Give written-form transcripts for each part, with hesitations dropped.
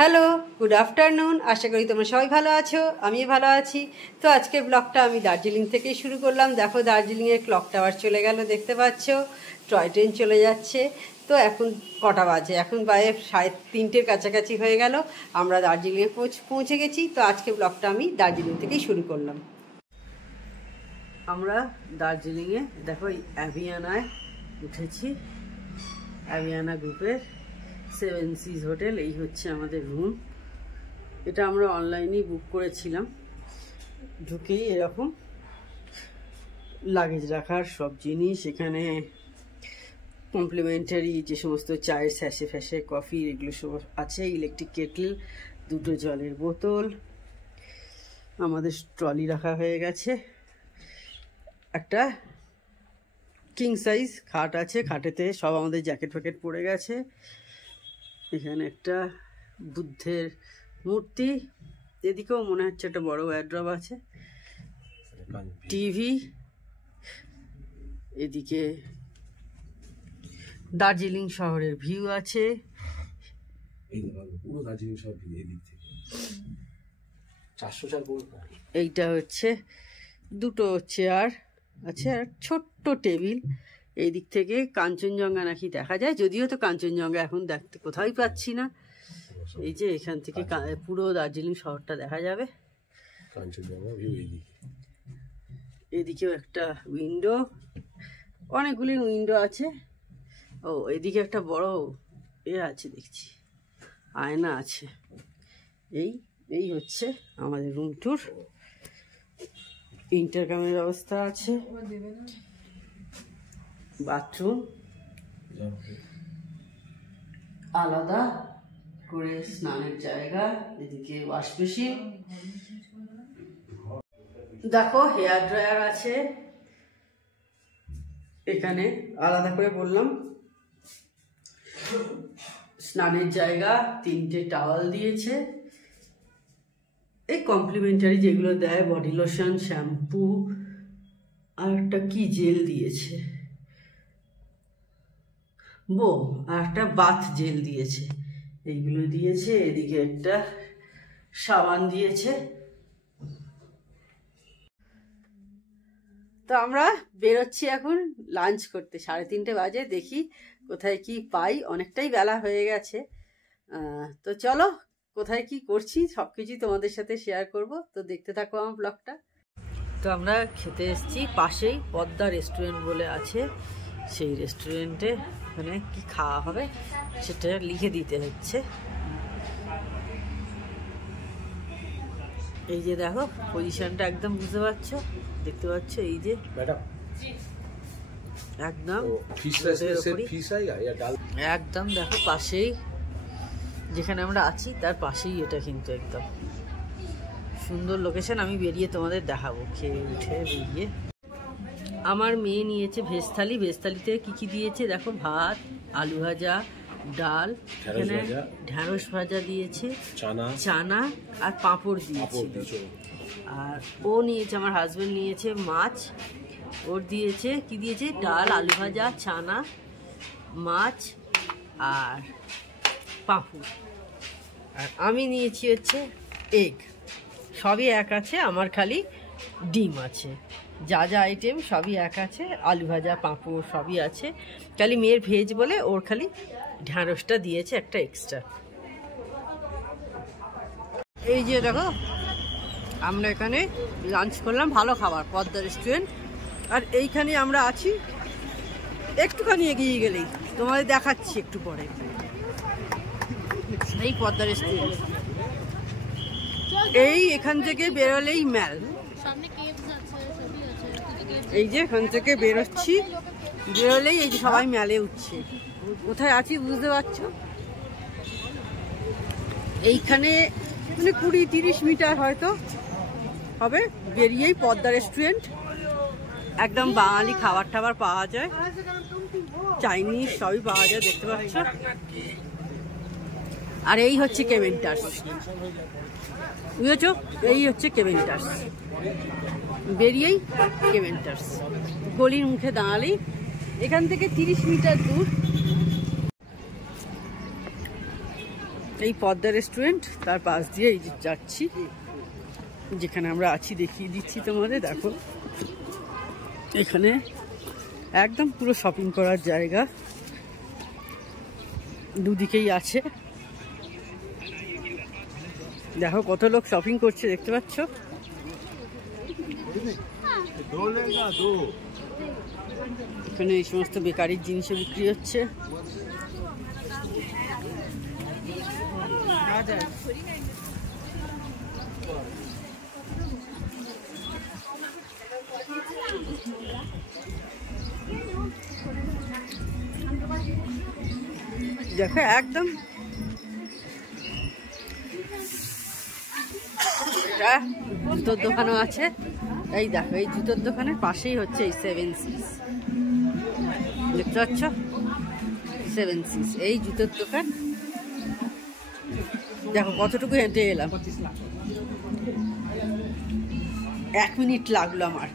Hello, good afternoon. আশা করি তোমরা সবাই ভালো আছো, আমি ভালো আছি। তো আজকের ব্লগটা আমি দার্জিলিং থেকেই শুরু করলাম। দেখো দার্জিলিংয়ের ক্লক টাওয়ার চলে গেল, দেখতে পাচ্ছ, টয় ট্রেন চলে যাচ্ছে। তো এখন কটা বাজে? এখন প্রায় 3:30 কাছাকাছি হয়ে গেল। আমরা দার্জিলিংয়ে পৌঁছে গেছি। তো আজকে ব্লগটা আমি দার্জিলিং থেকেই শুরু করলাম। আমরা দার্জিলিংয়ে দেখো অ্যাভিয়ানায় উঠেছি, অ্যাভিয়ানা গ্রুপের 7 সিজ হোটেল। এই হচ্ছে আমাদের রুম। এটা আমরা অনলাইনেই বুক করেছিলাম। ঢুকেই এরকম লাগেজ রাখার সব জিনিস, এখানে কমপ্লিমেন্টারি যে সমস্ত চায়ের স্যাশে ফ্যাশে, কফি, এগুলো সব আছে। ইলেকট্রিক কেটল, 2টো জলের বোতল, আমাদের ট্রলি রাখা হয়ে গেছে। একটা কিং সাইজ খাট আছে, খাটেতে সব আমাদের জ্যাকেট ফ্যাকেট পড়ে গেছে। এখানে একটা বুদ্ধের মূর্তি, এদিকেও মনে হচ্ছে একটা বড় ওয়ার্ড্রব আছে, টিভি, এদিকে দার্জিলিং শহরের ভিউ আছে। এইটা হচ্ছে 2টো চেয়ার আছে আর ছোট্ট টেবিল। এই দিক থেকে কাঞ্চনজঙ্ঘা নাকি দেখা যায়, যদিও তো কাঞ্চনজঙ্ঘা এখন দেখতে কোথাও পাচ্ছি না। এই যে এখান থেকে পুরো দার্জিলিং শহরটা দেখা যাবে। এদিকেও একটা উইন্ডো, অনেকগুলি উইন্ডো আছে। ও এদিকে একটা বড় আছে দেখছি, আয়না আছে। এই হচ্ছে আমাদের রুম ট্যুর। ইন্টারকমের ব্যবস্থা আছে, বাথরুম আলাদা করে, স্নানের জায়গা, এদিকে ওয়াশ বেসিন, দেখো হেয়ার ড্রায়ার আছে এখানে আলাদা করে বললাম। স্নানের জায়গা, 3টে টাওয়াল দিয়েছে। এই কমপ্লিমেন্টারি যেগুলো দেয়, বডি লোশন, শ্যাম্পু আর একটা কি জেল দিয়েছে, আর একটা বাথ জেল দিয়েছে, এইগুলো দিয়েছে। এদিকে একটা সাবান দিয়েছে। তো আমরা বেরোচ্ছি এখন লাঞ্চ করতে। 3:30 বাজে, দেখি কোথায় কি পাই। অনেকটাই বেলা হয়ে গেছে। তো চলো, কোথায় কি করছি সবকিছুই তোমাদের সাথে শেয়ার করব। তো দেখতে থাকো আমার ব্লগটা। তো আমরা খেতে এসেছি, পাশেই পদ্মা রেস্টুরেন্ট বলে আছে, সেই রেস্টুরেন্টে মানে কি খাওয়া হবে সেটা লিখে দিতে হচ্ছে। এই যে দেখো পজিশনটা একদম বুঝতে পারছো, দেখতে পাচ্ছ, এই যে একদম একদম দেখো পাশেই যেখানে আমরা আছি তার পাশেই এটা, কিন্তু একদম সুন্দর লোকেশন। আমি বেরিয়ে তোমাদের দেখাবো, খেয়ে উঠে বেরিয়ে। আমার মেয়ে নিয়েছে ভেজ থালি। ভেজ থালিতে কি কি দিয়েছে দেখো, ভাত, আলু ভাজা, ডাল, এখানে ঢ্যাঁড়স ভাজা দিয়েছে, চানা আর পাঁপড় দিয়েছে। আর ও নিয়েছে, আমার হাজবেন্ড নিয়েছে মাছ। ওর দিয়েছে কি দিয়েছে, ডাল, আলু ভাজা, চানা, মাছ আর পাঁপড়। আর আমি নিয়েছি হচ্ছে এগ। সবই এক আছে, আমার খালি ডিম আছে। যা যা আইটেম সবই এক আছে, আলু ভাজা, পাঁপড় সবই আছে। খালি মেয়ের ভেজ বলে ওর খালি ঢ্যাঁড়সটা দিয়েছে একটা এক্সট্রা। এই যে দেখো আমরা এখানে লাঞ্চ করলাম, ভালো খাবার, পদ্মা রেস্টুরেন্ট। আর এইখানে আমরা আছি, একটুখানি এগিয়ে গেলেই তোমাদের দেখাচ্ছি একটু পরে। এই পদ্মা রেস্টুরেন্ট, এই এখান থেকে বেরোলেই ম্যাল। এই যে এখান থেকে বেরোচ্ছি, বেরোলেই এই যে সবাই ম্যালে উঠছে। কোথায় আছি বুঝতে পারছো? এইখানে মানে 20-30 মিটার হয়তো হবে, বেরিয়েই পদ্মা রেস্টুরেন্ট। একদম বাঙালি খাবার টাবার পাওয়া যায়, চাইনিজ সবই পাওয়া যায়, দেখতে পাচ্ছ। আর এই হচ্ছে কেভেন্টার্স, বুঝেছো? এই হচ্ছে কেভেন্টার্স, বেরিয়েই কেভেন্টার্স। গলির মুখে দাঁড়ালেই, এখান থেকে 30 মিটার দূর। এই পদ্মা রেস্টুরেন্ট, তার পাশ দিয়ে এই যে যাচ্ছি যেখানে আমরা আছি, দেখিয়ে দিচ্ছি তোমাদের। দেখো এখানে একদম পুরো শপিং করার জায়গা, দুদিকেই আছে। দেখো কত লোক শপিং করছে, দেখতে পাচ্ছ। এখানে এই সমস্ত বেকারির জিনিসও বিক্রি হচ্ছে। দেখো একদম জুতোর দোকানও আছে। এই দেখো এই জুতোর দোকানের পাশেই হচ্ছে এই 7 Seas, দেখতে পাচ্ছ 7 Seas এই জুতোর দোকান। দেখো কতটুকু হেঁটে এলাম, 1 মিনিট লাগলো আমার,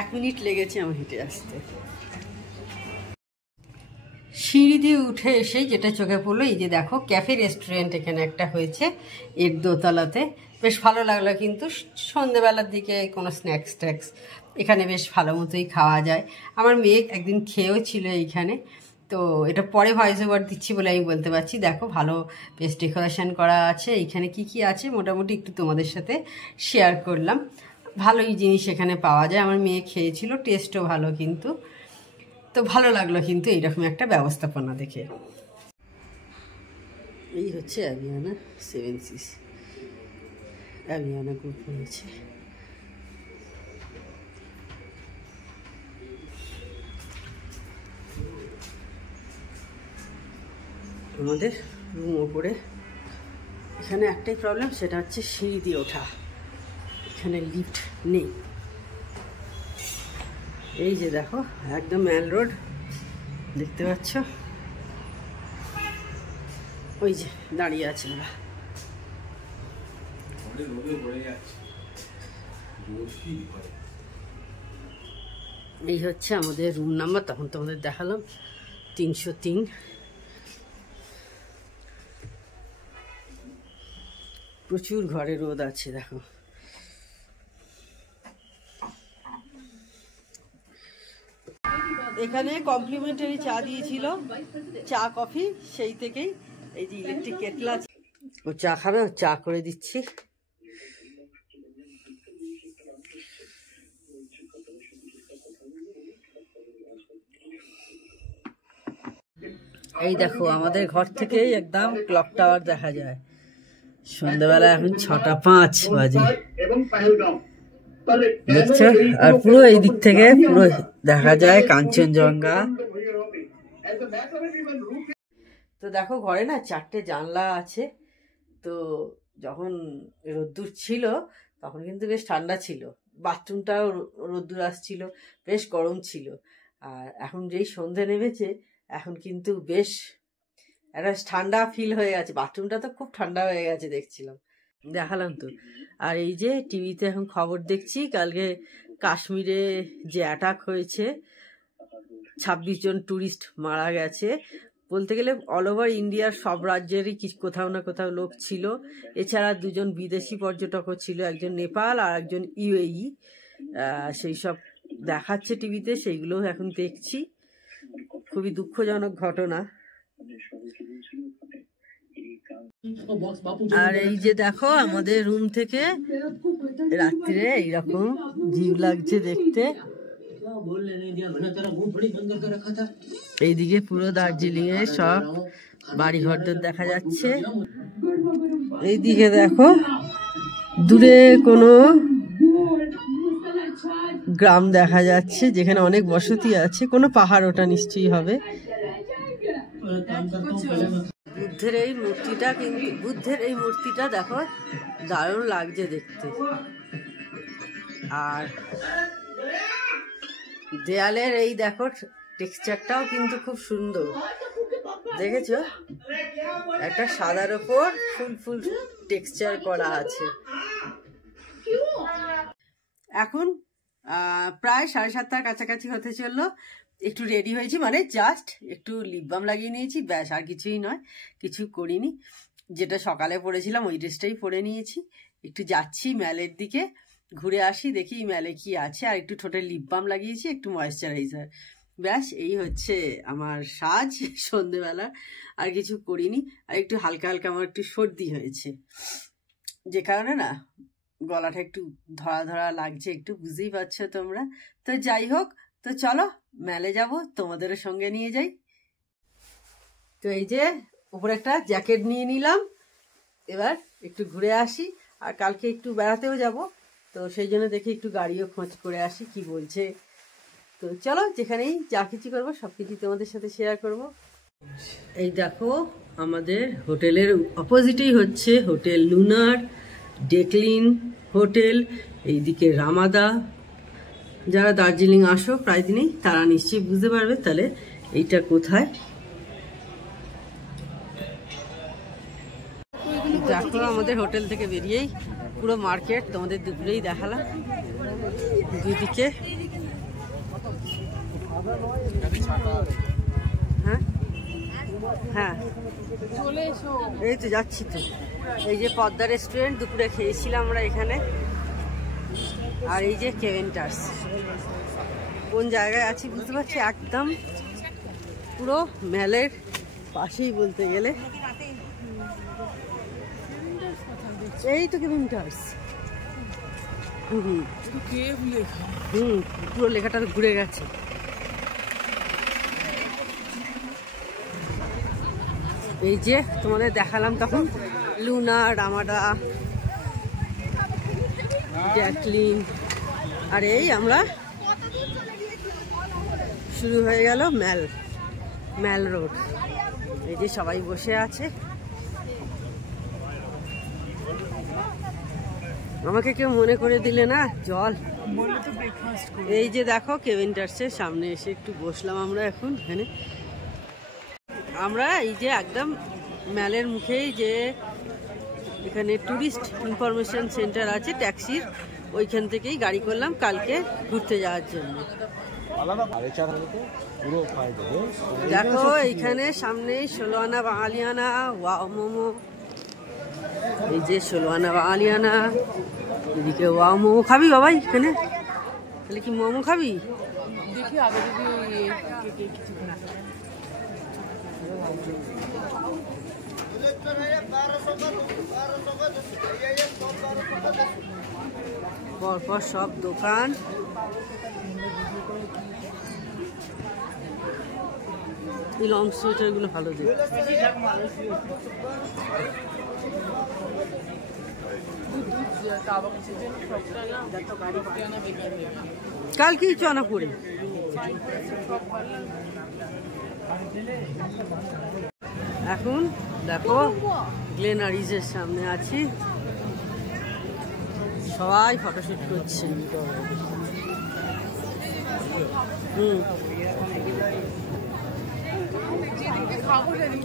1 মিনিট লেগেছে আমার হেঁটে আসতে। সিঁড়ি দিয়ে উঠে এসে যেটা চোখে পড়লো, এই যে দেখো ক্যাফে রেস্টুরেন্ট এখানে একটা হয়েছে এর দোতলাতে, বেশ ভালো লাগলো। কিন্তু সন্ধেবেলার দিকে কোনো স্ন্যাক্স ট্যাক্স এখানে বেশ ভালো মতোই খাওয়া যায়। আমার মেয়ে একদিন খেয়েও ছিল এইখানে, তো এটা পরে ভয়েস ওভার দিচ্ছি বলে আমি বলতে পারছি। দেখো ভালো বেশ ডেকোরেশন করা আছে। এইখানে কি কি আছে মোটামুটি একটু তোমাদের সাথে শেয়ার করলাম। ভালোই জিনিস এখানে পাওয়া যায়, আমার মেয়ে খেয়েছিল, টেস্টও ভালো কিন্তু। তো ভালো লাগলো কিন্তু এইরকম একটা ব্যবস্থাপনা দেখে। এই হচ্ছে অ্যাভিয়ানা 7 Seas, অ্যাভিয়ানা গ্রুপ রয়েছে। আমাদের রুম ওপরে। এখানে একটাই প্রবলেম, সেটা হচ্ছে সিঁড়ি দিয়ে ওঠা, এখানে লিফট নেই। এই যে দেখো একদম মেন রোড, দেখতে পাচ্ছ, ওই যে দাঁড়িয়ে আছে ওরা। এই হচ্ছে আমাদের রুম নাম্বার, তখন তোমাদের দেখালাম 303। প্রচুর ঘরে রোদ আছে দেখো। এখানে কমপ্লিমেন্টারি চা দিয়েছিল, চা কফি, সেই থেকেই এই যে ইলেকট্রিক কেটল আছে, ও চা খাবে, ও চা করে দিচ্ছি। এই দেখো আমাদের ঘর থেকেই একদম ক্লক টাওয়ার দেখা যায়। সন্ধ্যাবেলা এখন 6:05 বাজে, দেখছো? আর পুরো এই দিক থেকে পুরো দেখা যায় কাঞ্চনজঙ্ঘা। তো দেখো ঘরে না 4টে জানলা আছে, তো যখন রোদ্দুর ছিল তখন কিন্তু বেশ ঠান্ডা ছিল, বাথরুমটাও রোদ্দুর আসছিল, বেশ গরম ছিল। আর এখন যেই সন্ধে নেমেছে এখন কিন্তু বেশ একটা ঠান্ডা ফিল হয়ে গেছে, বাথরুমটা তো খুব ঠান্ডা হয়ে গেছে দেখছিলাম, দেখালাম তো। আর এই যে টিভিতে এখন খবর দেখছি, কালকে কাশ্মীরে যে অ্যাটাক হয়েছে, 26 জন ট্যুরিস্ট মারা গেছে। বলতে গেলে অল ওভার ইন্ডিয়ার সব রাজ্যেরই কিছু কোথাও না কোথাও লোক ছিল। এছাড়া 2 জন বিদেশি পর্যটকও ছিল, একজন নেপাল আর একজন UAE। সেই সব দেখাচ্ছে টিভিতে, সেইগুলো এখন দেখছি। খুবই দুঃখজনক ঘটনা। আর এই যে দেখো আমাদের রুম থেকে রাত্রে এইরকম ভিউ লাগছে দেখতে। এইদিকে পুরো দার্জিলিং এর সব বাড়ি ঘরদর দেখা যাচ্ছে। এইদিকে দেখো দূরে কোনো গ্রাম দেখা যাচ্ছে যেখানে অনেক বসতি আছে, কোনো পাহাড় ওটা নিশ্চয়ই হবে। বুদ্ধের এই মূর্তিটা, কিন্তু বুদ্ধের এই মূর্তিটা দেখো দারুণ লাগছে দেখতে। আর দেয়ালের এই দেখো টেক্সচারটাও কিন্তু খুব সুন্দর, দেখেছো? একটা সাদার ওপর ফুল ফুল টেক্সচার করা আছে। এখন প্রায় 7:30টার কাছাকাছি হতে চললো। একটু রেডি হয়েছি, মানে জাস্ট একটু লিপ বাম লাগিয়ে নিয়েছি, ব্যাস, আর কিছুই নয়, কিছু করিনি। যেটা সকালে পরেছিলাম ওই ড্রেসটাই পরে নিয়েছি। একটু যাচ্ছি ম্যালের দিকে, ঘুরে আসি, দেখি ম্যালে কি আছে, আর একটু ঠোঁটে লিপ বাম লাগিয়েছি, একটু ময়েশ্চারাইজার, ব্যাস এই হচ্ছে আমার সাজ সন্ধেবেলা। আর কিছু করিনি। আর একটু হালকা হালকা আমার একটু সর্দি হয়েছে, যে কারণে না গলাটা একটু ধরা ধরা লাগছে, একটু বুঝতেই পারছো তোমরা। তো যাই হোক, তো চলো মেলে যাব, তোমাদেরও সঙ্গে নিয়ে যাই। তো এই যে উপরে একটা জ্যাকেট নিয়ে নিলাম, এবার একটু ঘুরে আসি। আর কালকে একটু বেড়াতেও যাব, তো সেই জন্য দেখি একটু গাড়িও খোঁজ করে আসি কি বলছে। তো চলো, যেখানেই যা কিছু করবো সব কিছু তোমাদের সাথে শেয়ার করব। এই দেখো, আমাদের হোটেলের অপোজিটেই হচ্ছে হোটেল লুনার, ডেকলিন হোটেল, এইদিকে রামাদা। যারা দার্জিলিং আসো প্রায় দিনই, তারা নিশ্চয়ই বুঝতে পারবে তাহলে এইটা কোথায়। দেখো, আমাদের হোটেল থেকে বেরিয়েই পুরো মার্কেট তোমাদের দুপুরেই দেখালাম, দুদিকে। হ্যাঁ হ্যাঁ, এই তো যাচ্ছি তো। এই যে পদ্মা রেস্টুরেন্ট, দুপুরে খেয়েছিলাম আমরা এখানে। আর এই যে কেভেন্টার্স, কোন জায়গায় আছি বুঝতে পারছি, একদম পুরো মেলের পাশেই বলতে গেলে। এই তো কেভেন্টার্স। পুরো লেখাটা ঘুরে গেছে। এই যে তোমাদের দেখালাম তখন লুনা, রামাডা, ডেকলিন। আর এই আমরা শুরু হয়ে গেল ম্যাল রোড। এই যে সবাই বসে আছে, আমাকে কেউ মনে করে দিলে না জল। এই যে দেখো কেভেন্টার্সের সামনে এসে একটু বসলাম আমরা এখন এখানে। আমরা এই যে একদম ম্যালের মুখেই যে এখানে ট্যুরিস্ট ইনফরমেশন সেন্টার আছে ট্যাক্সির, ওইখান থেকেই গাড়ি করলাম কালকে ঘুরতে যাওয়ার জন্য। দেখো এইখানে সামনেই 16 আনা বাঙালিয়ানা ওয়াও মোমো। এই যে 16 আনা বাঙালিয়ানা, এদিকে ওয়াও মোমো। খাবি বাবাই এখানে? তাহলে কি মোমো খাবি? দেখি আগে যদি কিছু না। পরপর সব দোকান। এই লং সোয়েটার গুলো ভালো দেখে। কালকে চনা পড়ে এখন দেখো গ্লেনারিজের সামনে আছি, সবাই ফটোশুট করছে।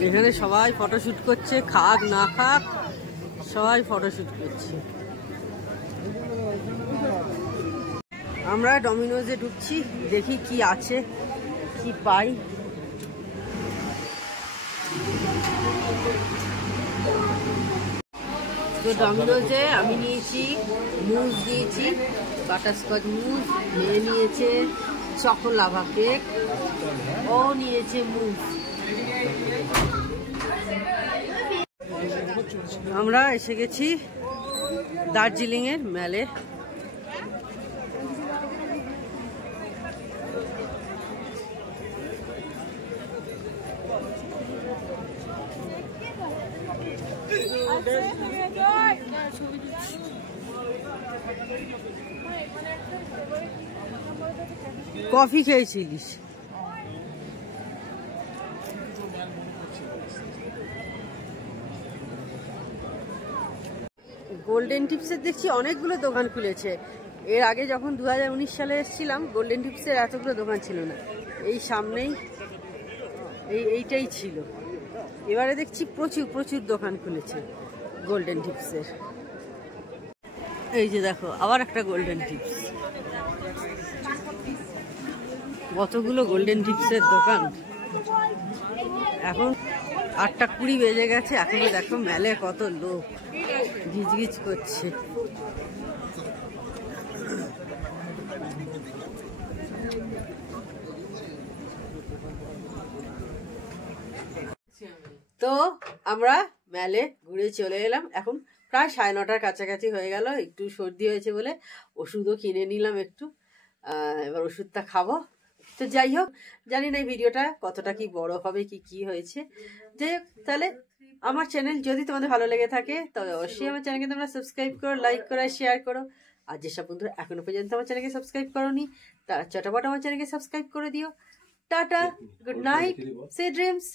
এখানে সবাই ফটোশুট করছে, খাক না খাক সবাই ফটোশুট করছে। আমরা ডমিনোজে ঢুকছি, দেখি কি আছে, কি পাই। তো ডমিনোজে আমি নিয়েছি মুজ, নিয়েছি বাটারস্কচ মুজ, মেয়ে নিয়েছে চকোলাভা কেক, ও নিয়েছে মুজ। আমরা এসে গেছি দার্জিলিং এর মেলে। কফি খেয়েছিলিস? গোল্ডেন টিপসের দেখছি অনেকগুলো দোকান খুলেছে। এর আগে যখন 2019 সালে এসেছিলাম, গোল্ডেন টিপসের এতগুলো দোকান ছিল না, এই সামনেই এইটাই ছিল। এবারে দেখছি প্রচুর দোকান খুলেছে গোল্ডেন টিপসের। এই যে দেখো আবার একটা গোল্ডেন টিপস, কতগুলো গোল্ডেন টিপসের দোকান। এখন 8:20 বেজে গেছে, এখনো দেখো মেলে কত লোক গিজগিজ করছে। তো আমরা মেলে ঘুরে চলে এলাম। এখন প্রায় 9:30 কাছাকাছি হয়ে গেল। একটু সর্দি হয়েছে বলে ওষুধও কিনে নিলাম একটু, এবার ওষুধটা খাবো। তো যাই হোক, জানি না এই ভিডিওটা কতটা কি বড় হবে, কি হয়েছে। যাই হোক, তাহলে আমার চ্যানেল যদি তোমাদের ভালো লেগে থাকে তবে অবশ্যই আমার চ্যানেলকে তোমরা সাবস্ক্রাইব করো, লাইক করো, শেয়ার করো। আর যেসব বন্ধুরা এখনো পর্যন্ত আমার চ্যানেলকে সাবস্ক্রাইব করোনি তারা চটাপট আমার চ্যানেলকে সাবস্ক্রাইব করে দিও। Tata, good night, sweet dreams.